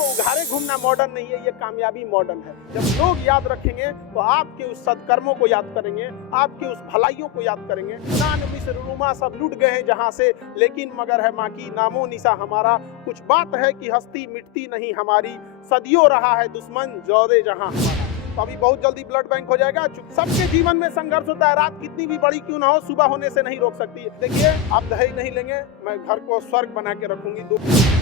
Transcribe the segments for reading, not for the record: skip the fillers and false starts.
वो उघारे घूमना मॉडर्न नहीं है, ये कामयाबी मॉडर्न है। जब लोग याद रखेंगे तो आपके उस सत्कर्मों को याद करेंगे, आपके उस भलाइयों को याद करेंगे। नान मिस्र रूमा सब लुट गए हैं जहाँ से, लेकिन मगर है माँ की नामो निशा हमारा। कुछ बात है कि हस्ती मिटती नहीं हमारी, सदियों रहा है दुश्मन जौरे जहाँ हमारा। तो अभी बहुत जल्दी ब्लड बैंक हो जाएगा। सबके जीवन में संघर्ष होता है, रात कितनी भी बड़ी क्यों ना हो, सुबह होने से नहीं रोक सकती। देखिए, आप दहेज नहीं लेंगे, मैं घर को स्वर्ग बना के रखूंगी।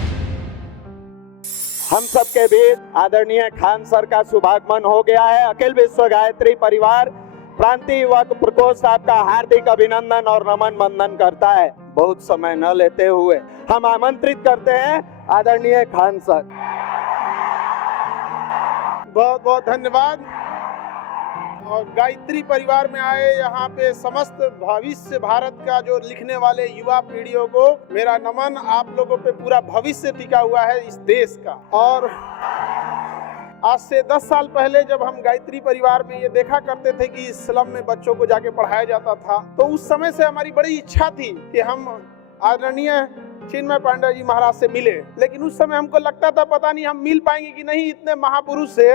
हम सबके बीच आदरणीय खान सर का शुभागमन हो गया है। अखिल विश्व गायत्री परिवार प्रांतीय युवा प्रकोष्ठ आपका हार्दिक अभिनंदन और नमन वंदन करता है। बहुत समय न लेते हुए हम आमंत्रित करते हैं आदरणीय खान सर। बहुत बहुत धन्यवाद। और गायत्री परिवार में आए यहाँ पे समस्त भविष्य भारत का जो लिखने वाले युवा पीढ़ियों को मेरा नमन। आप लोगों पे पूरा भविष्य टिका हुआ है इस देश का। और आज से 10 साल पहले जब हम गायत्री परिवार में ये देखा करते थे कि स्लम में बच्चों को जाके पढ़ाया जाता था, तो उस समय से हमारी बड़ी इच्छा थी कि हम आदरणीय चिन्मय पांडे जी महाराज से मिले। लेकिन उस समय हमको लगता था पता नहीं हम मिल पाएंगे कि नहीं इतने महापुरुष से।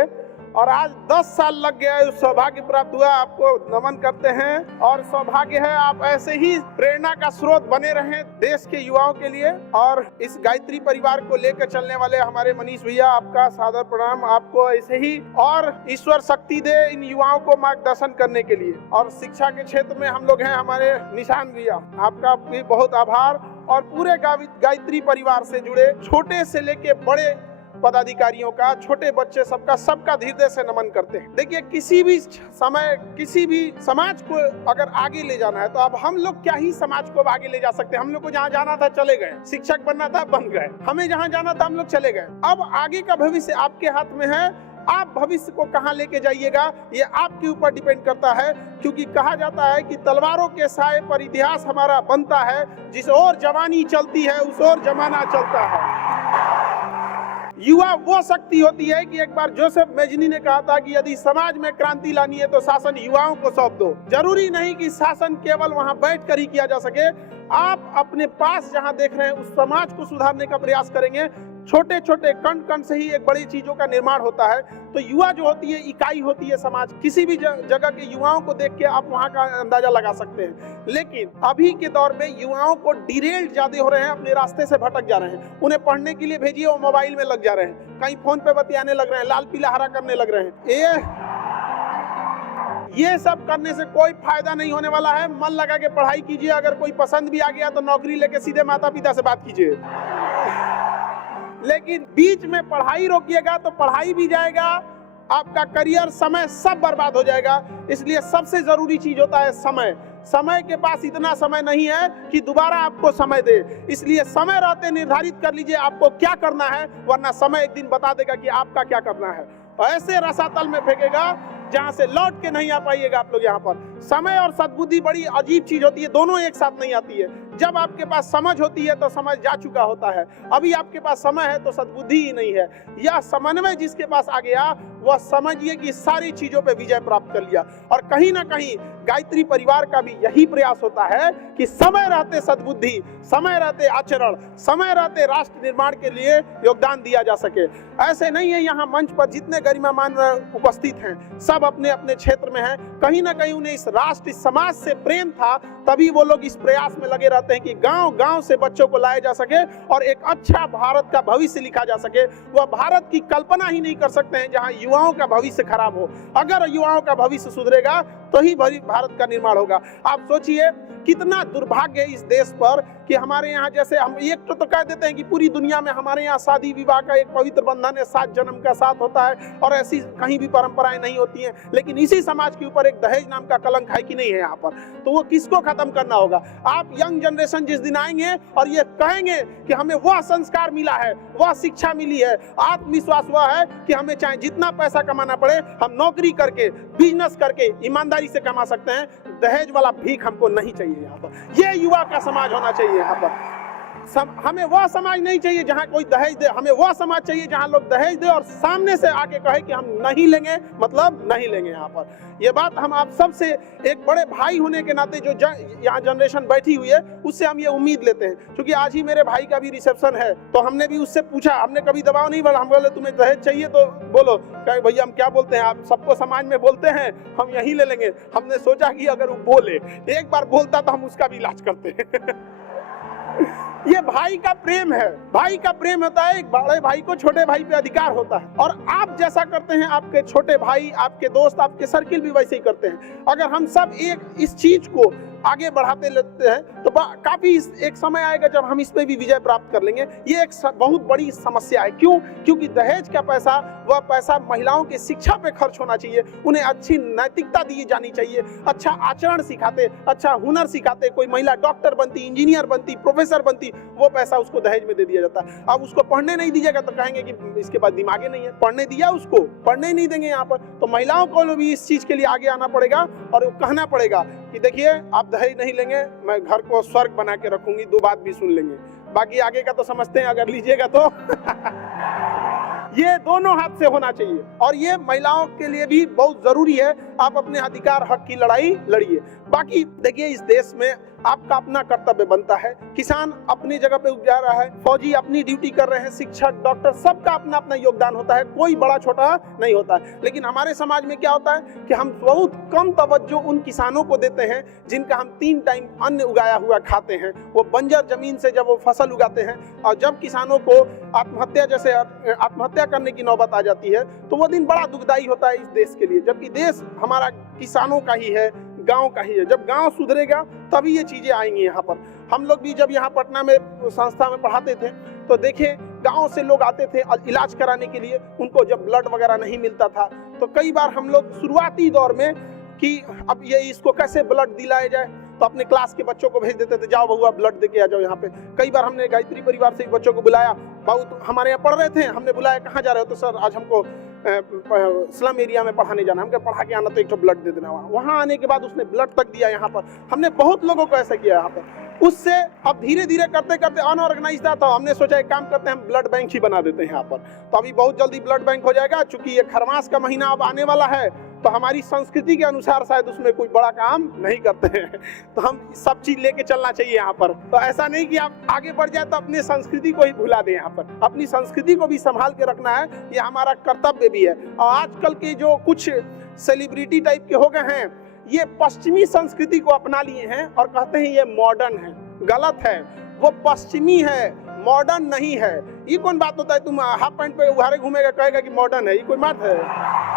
और आज 10 साल लग गया है, सौभाग्य प्राप्त हुआ। आपको नमन करते हैं और सौभाग्य है आप ऐसे ही प्रेरणा का स्रोत बने रहें देश के युवाओं के लिए। और इस गायत्री परिवार को लेकर चलने वाले हमारे मनीष भैया, आपका सादर प्रणाम। आपको ऐसे ही और ईश्वर शक्ति दे इन युवाओं को मार्गदर्शन करने के लिए। और शिक्षा के क्षेत्र में हम लोग हैं, हमारे निशान भैया, आपका भी बहुत आभार। और पूरे गायत्री परिवार से जुड़े छोटे से लेके बड़े पदाधिकारियों का, छोटे बच्चे सबका हृदय से नमन करते हैं। देखिए, किसी भी समय किसी भी समाज को अगर आगे ले जाना है तो अब हम लोग क्या ही समाज को आगे ले जा सकते हैं। हम लोग को जहाँ जाना था चले गए, शिक्षक बनना था बन गए, हमें जहाँ जाना था हम लोग चले गए। अब आगे का भविष्य आपके हाथ में है। आप भविष्य को कहाँ लेके जाइएगा ये आपके ऊपर डिपेंड करता है। क्योंकि कहा जाता है कि तलवारों के साए पर इतिहास हमारा बनता है, जिस ओर जवानी चलती है उस ओर जमाना चलता है। युवा वो शक्ति होती है कि एक बार जोसेफ मेजनी ने कहा था कि यदि समाज में क्रांति लानी है तो शासन युवाओं को सौंप दो। जरूरी नहीं कि शासन केवल वहां बैठकर ही किया जा सके। आप अपने पास जहां देख रहे हैं उस समाज को सुधारने का प्रयास करेंगे। छोटे छोटे कण कण से ही एक बड़ी चीजों का निर्माण होता है। तो युवा जो होती है इकाई होती है समाज। किसी भी जगह के युवाओं को देख के आप वहां का अंदाजा लगा सकते हैं। लेकिन अभी के दौर में युवाओं को डिरेल्ड ज्यादा हो रहे हैं, अपने रास्ते से भटक जा रहे हैं। उन्हें पढ़ने के लिए भेजिए, वो मोबाइल में लग जा रहे हैं, कहीं फोन पे बतियाने लग रहे हैं, लाल पीला हरा करने लग रहे हैं। ये सब करने से कोई फायदा नहीं होने वाला है। मन लगा के पढ़ाई कीजिए। अगर कोई पसंद भी आ गया तो नौकरी लेके सीधे माता पिता से बात कीजिए। लेकिन बीच में पढ़ाई रोकिएगा तो पढ़ाई भी जाएगा, आपका करियर, समय सब बर्बाद हो जाएगा। इसलिए सबसे जरूरी चीज होता है समय। समय के पास इतना समय नहीं है कि दोबारा आपको समय दे। इसलिए समय रहते निर्धारित कर लीजिए आपको क्या करना है, वरना समय एक दिन बता देगा कि आपका क्या करना है। ऐसे रसातल में फेंकेगा जहां से लौट के नहीं आ पाइएगा आप लोग। यहाँ पर समय और सद्बुद्धि बड़ी अजीब चीज होती है, दोनों एक साथ नहीं आती है। जब आपके पास समझ होती है तो समझ जा चुका होता है। अभी आपके पास समय है तो सद्बुद्धि ही नहीं है। यह समन्वय जिसके पास आ गया वह समझिए कि सारी चीजों पे विजय प्राप्त कर लिया। और कहीं ना कहीं गायत्री परिवार का भी यही प्रयास होता है कि समय रहते सद्बुद्धि, समय रहते आचरण, समय रहते राष्ट्र निर्माण के लिए योगदान दिया जा सके। ऐसे नहीं है यहाँ मंच पर जितने गरिमामान उपस्थित हैं सब अपने अपने क्षेत्र में हैं। कहीं ना कहीं उन्हें इस राष्ट्र, इस समाज से प्रेम था, तभी वो लोग इस प्रयास में लगे रहते हैं कि गांव गांव से बच्चों को लाया जा सके और एक अच्छा भारत का भविष्य लिखा जा सके। वह भारत की कल्पना ही नहीं कर सकते हैं जहां युवाओं का भविष्य खराब हो। अगर युवाओं का भविष्य सुधरेगा तो ही भारत का निर्माण होगा। आप सोचिए कितना दुर्भाग्य है इस देश पर कि हमारे यहाँ, जैसे हम एक तो कह देते हैं कि पूरी दुनिया में हमारे यहाँ शादी विवाह का एक पवित्र बंधन है, 7 जन्म का साथ होता है और ऐसी कहीं भी परंपराएं नहीं होती हैं। लेकिन इसी समाज के ऊपर एक दहेज नाम का कलंक है कि नहीं है यहाँ पर, तो वो किसको खत्म करना होगा? आप यंग जनरेशन जिस दिन आएंगे और ये कहेंगे कि हमें वह संस्कार मिला है, वह शिक्षा मिली है, आत्मविश्वास वह है कि हमें चाहे जितना पैसा कमाना पड़े हम नौकरी करके, बिजनेस करके ईमानदारी से कमा सकते हैं, दहेज वाला भीख हमको नहीं चाहिए। यहाँ पर ये युवा का समाज होना चाहिए यहाँ पर। हमें वह समाज नहीं चाहिए जहां कोई दहेज दे, हमें वह समाज चाहिए जहां लोग दहेज दे और सामने से आके कहे कि हम नहीं लेंगे, मतलब नहीं लेंगे। यहाँ पर ये बात हम आप सबसे एक बड़े भाई होने के नाते जो यहाँ जनरेशन बैठी हुई है उससे हम ये उम्मीद लेते हैं। क्योंकि आज ही मेरे भाई का भी रिसेप्शन है, तो हमने भी उससे पूछा, हमने कभी दबाव नहीं बढ़ा, हम बोले तुम्हें दहेज चाहिए तो बोलो, कहे भैया हम क्या बोलते हैं, आप सबको समाज में बोलते हैं हम यही ले लेंगे। हमने सोचा कि अगर वो बोले, एक बार बोलता तो हम उसका भी इलाज करते हैं। ये भाई का प्रेम है, भाई का प्रेम होता है। एक बड़े भाई को छोटे भाई पे अधिकार होता है, और आप जैसा करते हैं आपके छोटे भाई, आपके दोस्त, आपके सर्किल भी वैसे ही करते हैं। अगर हम सब इस चीज को आगे बढ़ाते लेते हैं तो काफी एक समय आएगा जब हम इस पे भी विजय प्राप्त कर लेंगे। ये एक बहुत बड़ी समस्या है। क्यों? क्योंकि दहेज का पैसा, वह पैसा महिलाओं की शिक्षा पे खर्च होना चाहिए, उन्हें अच्छी नैतिकता दी जानी चाहिए, अच्छा आचरण सिखाते, अच्छा हुनर सिखाते, कोई महिला डॉक्टर बनती, इंजीनियर बनती, प्रोफेसर बनती, वो पैसा उसको दहेज में दे दिया जाता है। अब उसको पढ़ने नहीं दीजिएगा तो कहेंगे कि इसके पास दिमागे नहीं है, पढ़ने दिया उसको, पढ़ने ही नहीं देंगे यहाँ पर। तो महिलाओं को भी इस चीज के लिए आगे आना पड़ेगा और कहना पड़ेगा कि देखिए आप दहेज नहीं लेंगे, मैं घर को स्वर्ग बना के रखूंगी, दो बात भी सुन लेंगे, बाकी आगे का तो समझते हैं, अगर लीजिएगा तो। ये दोनों हाथ से होना चाहिए, और ये महिलाओं के लिए भी बहुत जरूरी है। आप अपने अधिकार हक की लड़ाई लड़िए। बाकी देखिए इस देश में आपका अपना कर्तव्य बनता है, किसान अपनी जगह पे उग जा रहा है, फौजी अपनी ड्यूटी कर रहे हैं, शिक्षक, डॉक्टर, सबका अपना अपना योगदान होता है, कोई बड़ा छोटा नहीं होता है। लेकिन हमारे समाज में क्या होता है कि हम बहुत कम तवज्जो उन किसानों को देते हैं जिनका हम 3 टाइम अन्न उगाया हुआ खाते हैं। वो बंजर जमीन से जब वो फसल उगाते हैं और जब किसानों को आत्महत्या करने की नौबत आ जाती है तो वो दिन बड़ा दुखदाई होता है इस देश के लिए। जबकि देश हमारा किसानों का ही है, गांव का ही है। जब गांव सुधरेगा तभी ये चीजें आएंगी यहाँ पर। हम लोग भी जब यहाँ पटना में संस्था में पढ़ाते थे तो देखे गांव से लोग आते थे इलाज कराने के लिए, उनको जब ब्लड वगैरह नहीं मिलता था तो कई बार हम लोग शुरुआती दौर में कि अब ये इसको कैसे ब्लड दिलाया जाए तो अपने क्लास के बच्चों को भेज देते थे, जाओ बउआ ब्लड दे के आ जाओ यहाँ पे। कई बार हमने गायत्री परिवार से बच्चों को बुलाया, बाबू हमारे यहाँ पढ़ रहे थे, हमने बुलाया कहाँ जा रहे हो, तो सर आज हमको स्लम एरिया में पढ़ाने जाना, हमको पढ़ा के आना तो एक तो ब्लड दे देना। वहाँ आने के बाद उसने ब्लड तक दिया यहाँ पर। हमने बहुत लोगों को ऐसा किया यहाँ पर। उससे अब धीरे धीरे करते करते अनऑर्गेनाइज था, तो हमने सोचा एक काम करते हैं, हम ब्लड बैंक ही बना देते हैं यहाँ पर। तो अभी बहुत जल्दी ब्लड बैंक हो जाएगा। चूंकि ये खरमास का महीना अब आने वाला है तो हमारी संस्कृति के अनुसार शायद उसमें कोई बड़ा काम नहीं करते हैं, तो हम सब चीज लेके चलना चाहिए यहाँ पर। तो ऐसा नहीं कि आप आगे बढ़ जाए तो अपनी संस्कृति को ही भुला दें। यहाँ पर अपनी संस्कृति को भी संभाल के रखना है, ये हमारा कर्तव्य भी है। और आजकल के जो कुछ सेलिब्रिटी टाइप के हो गए हैं, ये पश्चिमी संस्कृति को अपना लिए हैं और कहते हैं ये मॉडर्न है। गलत है, वो पश्चिमी है, मॉडर्न नहीं है। ये कौन बात होता है, तुम हाफ पैंट पे उघारे घूमेगा कहेगा कि मॉडर्न है, ये कोई बात है?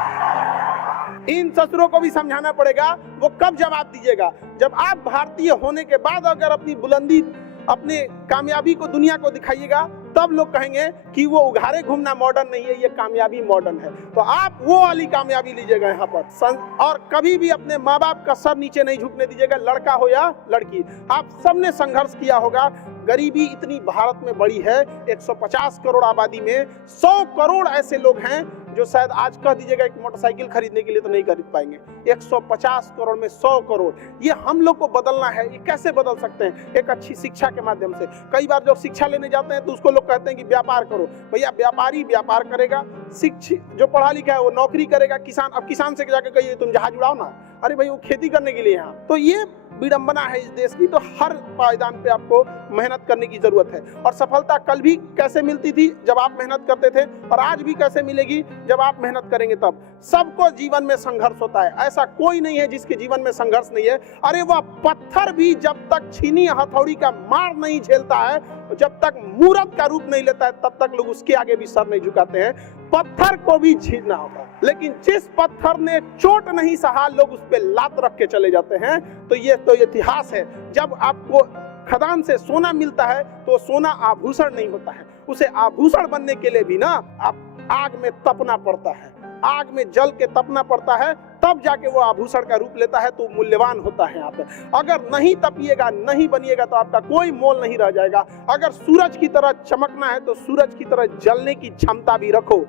इन ससुरों को भी समझाना पड़ेगा। वो कब जवाब दीजिएगा? जब आप भारतीय होने के बाद अगर अपनी बुलंदी, अपने कामयाबी को दुनिया को दिखाइएगा, तब लोग कहेंगे कि वो उघारे घूमना मॉडर्न नहीं है, ये कामयाबी मॉडर्न है। तो आप वो वाली कामयाबी लीजिएगा यहाँ पर। और कभी भी अपने माँ बाप का सर नीचे नहीं झुकने दीजिएगा, लड़का हो या लड़की। आप सबने संघर्ष किया होगा। गरीबी इतनी भारत में बड़ी है, 150 करोड़ आबादी में 100 करोड़ ऐसे लोग हैं जो शायद आज कह दीजिएगा एक मोटरसाइकिल खरीदने के लिए तो नहीं खरीद पाएंगे। 150 करोड़ में 100 करोड़, ये हम लोग को बदलना है। ये कैसे बदल सकते हैं? एक अच्छी शिक्षा के माध्यम से। कई बार जब शिक्षा लेने जाते हैं तो उसको लोग कहते हैं कि व्यापार करो। भैया व्यापारी व्यापार करेगा, शिक्षित जो पढ़ा लिखा है वो नौकरी करेगा। किसान, अब किसान से जाकर कहिए तुम जहाज उड़ाओ ना, अरे भाई वो खेती करने के लिए यहाँ। तो ये विडंबना है इस देश की। तो हर पायदान पे आपको मेहनत करने की जरूरत है। और सफलता कल भी कैसे मिलती थी जब आप मेहनत करते थे, और आज भी कैसे मिलेगी जब आप मेहनत करेंगे तब। सबको जीवन में संघर्ष होता है, ऐसा कोई नहीं है जिसके जीवन में संघर्ष नहीं है। अरे वह पत्थर भी जब तक छीनी हथौड़ी का मार नहीं झेलता है, जब तक मूर्त का रूप नहीं लेता है, तब तक लोग उसके आगे भी सर नहीं झुकाते हैं। पत्थर को भी छीनना होता है, लेकिन जिस पत्थर ने चोट नहीं सहा, लोग उस पे लात रख के चले जाते हैं। तो ये तो इतिहास है। जब आपको खदान से सोना मिलता है तो सोना आभूषण नहीं होता है, उसे आभूषण बनने के लिए भी ना आप आग में तपना पड़ता है, आग में जल के तपना पड़ता है, तब जाके वो आभूषण का रूप लेता है, तो मूल्यवान होता है यहाँ पे। अगर नहीं तपिएगा, नहीं बनिएगा तो आपका कोई मोल नहीं रह जाएगा। अगर सूरज की तरह चमकना है तो सूरज की तरह जलने की क्षमता भी रखो।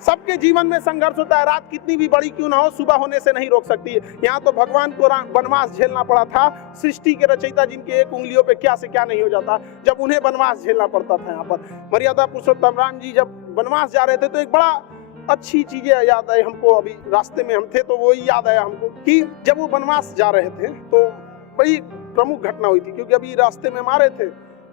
सबके जीवन में संघर्ष होता है, रात कितनी भी बड़ी क्यों ना हो सुबह होने से नहीं रोक सकती है। यहाँ तो भगवान को वनवास झेलना पड़ा था, सृष्टि के रचयिता जिनके एक उंगलियों पे क्या से क्या नहीं हो जाता, जब उन्हें वनवास झेलना पड़ता था। यहाँ पर मर्यादा पुरुषोत्तम राम जी जब वनवास जा रहे थे तो एक बड़ा अच्छी चीजें याद आई हमको, अभी रास्ते में हम थे तो वो याद आया हमको कि जब वो वनवास जा रहे थे तो बड़ी प्रमुख घटना हुई थी, क्योंकि अभी रास्ते में मारे थे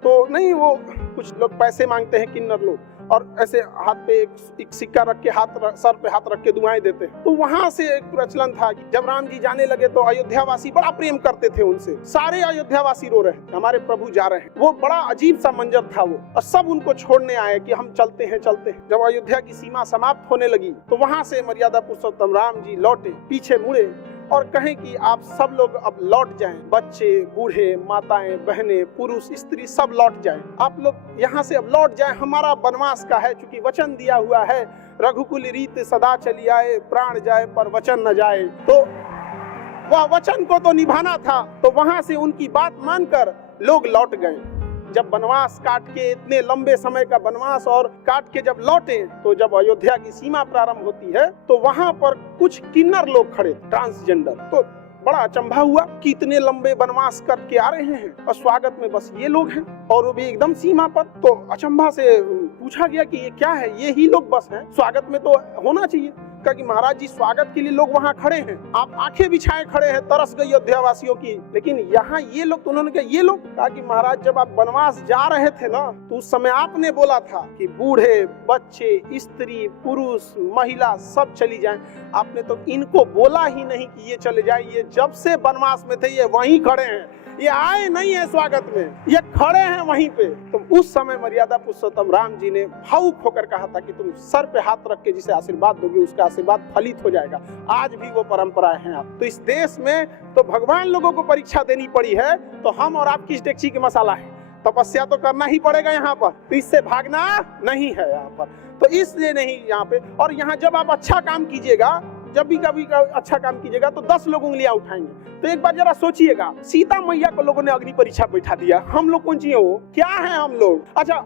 तो नहीं, वो कुछ लोग पैसे मांगते हैं किन्नर लोग, और ऐसे हाथ पे एक सिक्का रख के सर पे हाथ रख के दुआएं देते हैं। तो वहां से एक प्रचलन था कि जब राम जी जाने लगे तो अयोध्यावासी बड़ा प्रेम करते थे उनसे, सारे अयोध्यावासी रो रहे हैं हमारे प्रभु जा रहे हैं। वो बड़ा अजीब सा मंजर था वो, और सब उनको छोड़ने आए कि हम चलते हैं चलते हैं। जब अयोध्या की सीमा समाप्त होने लगी तो वहां से मर्यादा पुरुषोत्तम राम जी लौटे, पीछे मुड़े और कहें कि आप सब लोग अब लौट जाएं, बच्चे, बूढ़े, माताएं, बहनें, पुरुष, स्त्री सब लौट जाएं, आप लोग यहाँ से अब लौट जाएं, हमारा वनवास का है, चूंकि वचन दिया हुआ है रघुकुल रीत सदा चली आए, प्राण जाए पर वचन न जाए। तो वह वचन को तो निभाना था, तो वहां से उनकी बात मानकर लोग लौट गए। जब वनवास काट के, इतने लंबे समय का वनवास और काट के जब लौटे, तो जब अयोध्या की सीमा प्रारंभ होती है तो वहां पर कुछ किन्नर लोग खड़े, ट्रांसजेंडर। तो बड़ा अचंभा हुआ कि इतने लंबे वनवास करके आ रहे हैं और स्वागत में बस ये लोग हैं, और वो भी एकदम सीमा पर। तो अचंभा से पूछा गया कि ये क्या है, ये ही लोग बस हैं, स्वागत में तो होना चाहिए। कहा कि महाराज जी स्वागत के लिए लोग वहाँ खड़े हैं, आप आंखें बिछाए खड़े हैं, तरस गई अयोध्यावासियों की, लेकिन यहाँ ये लोग। तो उन्होंने कहा ये लोग? कहा कि महाराज जब आप वनवास जा रहे थे ना तो उस समय आपने बोला था कि बूढ़े, बच्चे, स्त्री, पुरुष, महिला सब चली जाएं। आपने तो इनको बोला ही नहीं कि ये चले जाए। ये जब से वनवास में थे ये वहीं खड़े हैं, ये आए नहीं है स्वागत में, ये खड़े हैं वहीं पे। तो उस समय मर्यादा पुरुषोत्तम राम जी ने भावुक होकर कहा था कि तुम सर पे हाथ रख के जिसे आशीर्वाद दोगे उसका आशीर्वाद फलित हो जाएगा। आज भी वो परंपराएं हैं। आप तो इस देश में तो भगवान लोगों को परीक्षा देनी पड़ी है, तो हम और आप किस डेगची के मसाला है? तपस्या तो करना ही पड़ेगा यहाँ पर, तो इससे भागना नहीं है यहाँ पर। तो इसलिए नहीं यहाँ पे। और यहाँ जब आप अच्छा काम कीजिएगा, जब भी कभी अच्छा काम कीजिएगा तो 10 लोग उंगलियां उठाएंगे। तो एक बार जरा सोचिएगा, सीता मैया को लोगों ने अग्नि परीक्षा बैठा दिया, हम लोग कौन चाहिए हो? क्या है हम लोग? अच्छा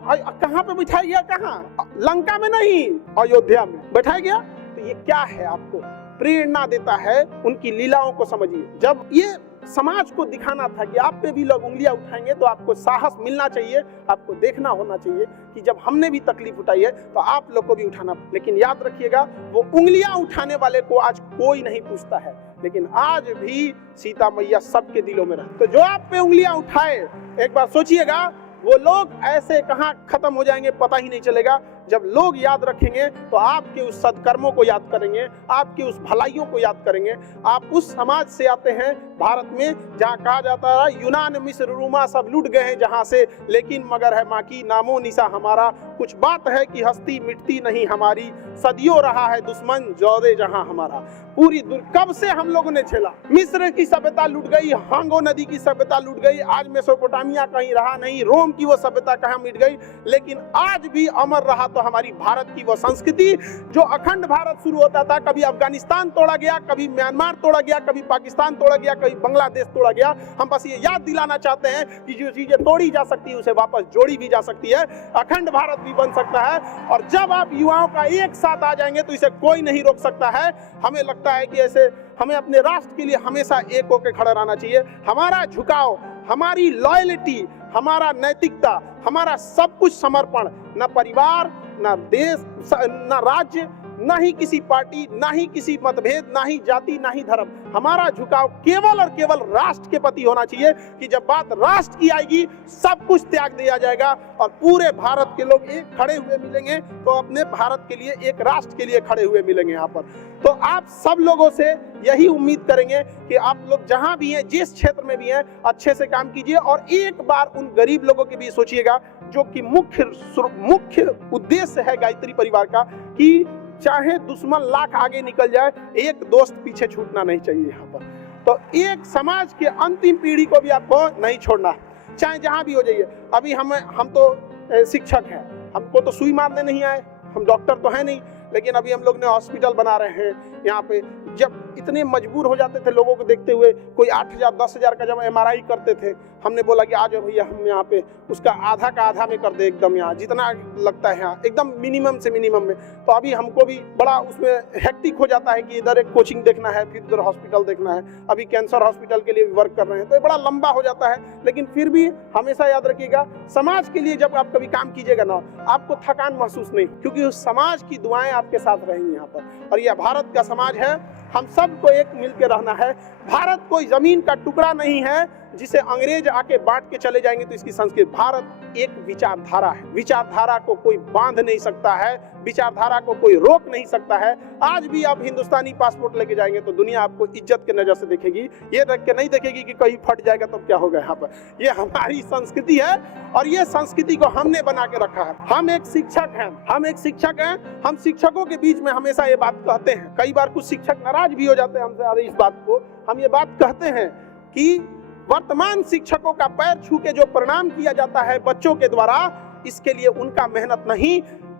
कहाँ पे बैठाया गया? कहाँ? लंका में नहीं, अयोध्या में बैठाया गया। तो ये क्या है? आपको प्रेरणा देता है, उनकी लीलाओं को समझिए। जब ये समाज को दिखाना था कि आप पे भी लोग उंगलियां उठाएंगे तो आपको साहस मिलना चाहिए, आपको देखना होना चाहिए कि जब हमने भी तकलीफ उठाई है तो आप लोग को भी उठाना। लेकिन याद रखिएगा, वो उंगलियां उठाने वाले को आज कोई नहीं पूछता है, लेकिन आज भी सीता मैया सबके दिलों में रहे। तो जो आप पे उंगलियां उठाए, एक बार सोचिएगा, वो लोग ऐसे कहाँ खत्म हो जाएंगे पता ही नहीं चलेगा। जब लोग याद रखेंगे तो आपके उस सदकर्मों को याद करेंगे, आपके उस भलाइयों को याद करेंगे। आप उस समाज से आते हैं भारत में जहाँ कहा जाता है यूनान, मिस्र, रोमा सब लूट गए हैं जहाँ से, लेकिन मगर है माँ की नामो निशा हमारा। कुछ बात है कि हस्ती मिटती नहीं हमारी, सदियों रहा है दुश्मन जोरे जहाँ हमारा। पूरी कब से हम लोगों ने झेला। मिस्र की सभ्यता लूट गई, हांगो नदी की सभ्यता लूट गई, आज मेसोपोटामिया कहीं रहा नहीं, रोम की वो सभ्यता कहाँ मिट गई, लेकिन आज भी अमर रहा तो हमारी भारत की वो संस्कृति। जो अखंड भारत शुरू होता था, कभी अफगानिस्तान तोड़ा गया, कभी म्यांमार तोड़ा गया, कभी पाकिस्तान तोड़ा गया, कभी बांग्लादेश तोड़ा गया। हम बस ये याद दिलाना चाहते हैं कि जो चीजें तोड़ी जा सकती है उसे वापस जोड़ी भी जा सकती है, अखंड भारत भी बन सकता है। और जब आप युवाओं का एक साथ आ जाएंगे तो इसे कोई नहीं रोक सकता है। हमें लगता है कि ऐसे हमें अपने राष्ट्र के लिए हमेशा एक होकर खड़ा रहना चाहिए। हमारा झुकाव, हमारी लॉयल्टी, हमारा नैतिकता, हमारा सब कुछ समर्पण, न परिवार, न देश, न राज्य, ना ही किसी पार्टी, ना ही किसी मतभेद, ना ही जाति, ना ही धर्म। हमारा झुकाव केवल और केवल राष्ट्र के प्रति होना चाहिए कि जब बात राष्ट्र की आएगी सब कुछ त्याग दिया जाएगा और पूरे भारत के लोग एक खड़े हुए मिलेंगे, तो अपने भारत के लिए, एक राष्ट्र के लिए खड़े हुए मिलेंगे यहाँ पर। तो आप सब लोगों से यही उम्मीद करेंगे कि आप लोग जहां भी हैं, जिस क्षेत्र में भी हैं, अच्छे से काम कीजिए। और एक बार उन गरीब लोगों के भी सोचिएगा जो कि मुख्य उद्देश्य है गायत्री परिवार का, कि चाहे दुश्मन लाख आगे निकल जाए, एक दोस्त पीछे छूटना नहीं चाहिए यहाँ पर। तो एक समाज के अंतिम पीढ़ी को भी आपको नहीं छोड़ना, चाहे जहां भी हो जाइए। अभी हम तो शिक्षक हैं, हमको तो सुई मारने नहीं आए, हम डॉक्टर तो है नहीं, लेकिन अभी हम लोग ने हॉस्पिटल बना रहे हैं यहाँ पे। जब इतने मजबूर हो जाते थे लोगों को देखते हुए। कोई 8,000 10,000 का जब MRI करते थे, हमने बोला कि आज भैया हम यहाँ पे उसका आधा का आधा में कर दे, एकदम यहाँ जितना लगता है यहाँ एकदम मिनिमम से मिनिमम में। तो अभी हमको भी बड़ा उसमें हेक्टिक हो जाता है कि इधर एक कोचिंग देखना है, फिर उधर हॉस्पिटल देखना है, अभी कैंसर हॉस्पिटल के लिए भी वर्क कर रहे हैं, तो ये बड़ा लंबा हो जाता है। लेकिन फिर भी हमेशा याद रखिएगा, समाज के लिए जब आप कभी काम कीजिएगा ना, आपको थकान महसूस नहीं, क्योंकि उस समाज की दुआएं आपके साथ रहेंगी यहाँ पर। और यह भारत का समाज है, हम सबको एक मिलकर रहना है। भारत कोई जमीन का टुकड़ा नहीं है जिसे अंग्रेज आके बांट के चले जाएंगे तो इसकी संस्कृति। भारत एक विचारधारा है, विचारधारा को कोई बांध नहीं सकता है, विचारधारा को कोई रोक नहीं सकता है। आज भी आप हिंदुस्तानी पासपोर्ट लेके जाएंगे तो दुनिया आपको इज्जत के नजर से देखेगी, ये देख के नहीं देखेगी कि कहीं फट जाएगा तो क्या होगा। यहाँ पर ये हमारी संस्कृति है और ये संस्कृति को हमने बना के रखा है। हम एक शिक्षक हैं, हम शिक्षकों के बीच में हमेशा ये बात कहते हैं। कई बार कुछ शिक्षक नाराज भी हो जाते हैं हमसे, अरे इस बात को हम ये बात कहते हैं कि वर्तमान शिक्षकों का पैर छू के जो प्रणाम किया जाता है बच्चों के द्वारा, इसके लिए उनका मेहनत नहीं,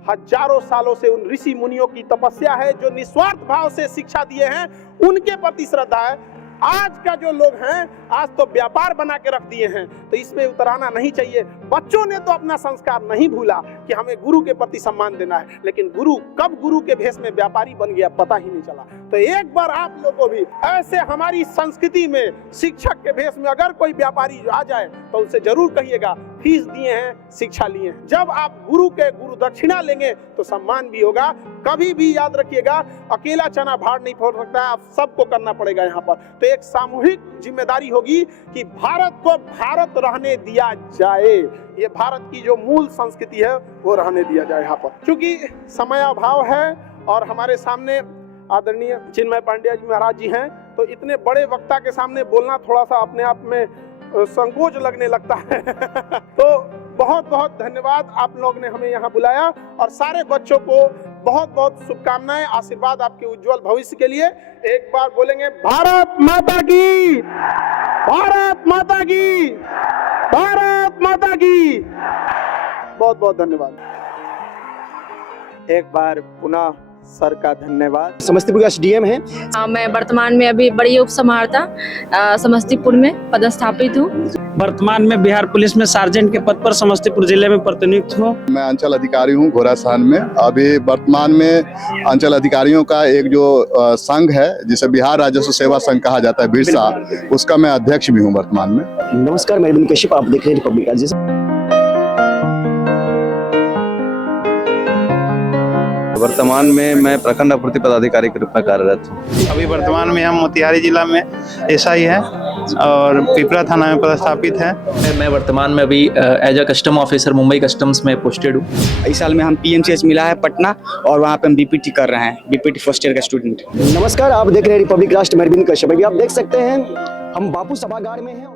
हजारों सालों से उन ऋषि मुनियों की तपस्या है जो निस्वार्थ भाव से शिक्षा दिए हैं, उनके प्रति श्रद्धा है। आज का जो लोग हैं, आज तो व्यापार बना के रख दिए हैं, तो इसमें उतराना नहीं चाहिए। बच्चों ने तो अपना संस्कार नहीं भूला कि हमें गुरु के प्रति सम्मान देना है, लेकिन गुरु कब गुरु के भेष में व्यापारी बन गया पता ही नहीं चला। तो एक बार आप लोगों भी ऐसे हमारी संस्कृति में शिक्षक के भेष में अगर कोई व्यापारी आ जाए तो उसे जरूर कहिएगा फीस दिए हैं, शिक्षा लिए हैं। जब आप गुरु के गुरु दक्षिणा लेंगे तो सम्मान भी होगा। कभी भी याद रखिएगा, अकेला चना भार नहीं फोड़ सकता है, आप सबको करना पड़ेगा यहाँ पर। तो एक सामूहिक जिम्मेदारी होगी कि भारत को भारत रहने दिया जाए, ये भारत की जो मूल संस्कृति है वो रहने दिया जाए यहाँ पर। क्योंकि समय अभाव है और हमारे सामने आदरणीय चिन्मय पांड्या जी महाराज जी हैं, तो इतने बड़े वक्ता के सामने बोलना थोड़ा सा अपने आप में संकोच लगने लगता है। तो बहुत बहुत धन्यवाद, आप लोग ने हमें यहाँ बुलाया और सारे बच्चों को बहुत बहुत शुभकामनाएं, आशीर्वाद आपके उज्जवल भविष्य के लिए। एक बार बोलेंगे भारत माता की, भारत माता की, भारत माता की। बहुत बहुत धन्यवाद। एक बार पुनः सर का धन्यवाद। समस्तीपुर का SDM है। मैं वर्तमान में अभी बड़ी उप समाहर्ता समस्तीपुर में पदस्थापित हूँ। वर्तमान में बिहार पुलिस में सार्जेंट के पद पर समस्तीपुर जिले में प्रतिनियुक्त हूँ। मैं अंचल अधिकारी हूँ घोड़ासान में। अभी वर्तमान में अंचल अधिकारियों का एक जो संघ है जिसे बिहार राजस्व सेवा संघ कहा जाता है, बिरसा, उसका मैं अध्यक्ष भी हूँ वर्तमान में। नमस्कार, मैं अरविंद कश्यप, आप देख रहे हैं रिपब्लिक आज। वर्तमान में मैं प्रखंड आपूर्ति पदाधिकारी के रूप में कार्यरत हूँ। अभी वर्तमान में हम मोतिहारी जिला में SI है और पिपरा थाना में पदस्थापित है। मैं वर्तमान में अभी as a custom officer Mumbai customs में पोस्टेड हूँ। इस साल में हम PMCH मिला है पटना और वहाँ पे हम BPT कर रहे हैं, BPT फर्स्ट ईयर का स्टूडेंट। नमस्कार, आप देख रहे हैं रिपब्लिक राष्ट्र, मैं अरविंद कश्यप। अभी आप देख सकते हैं हम बापू सभागार में हैं।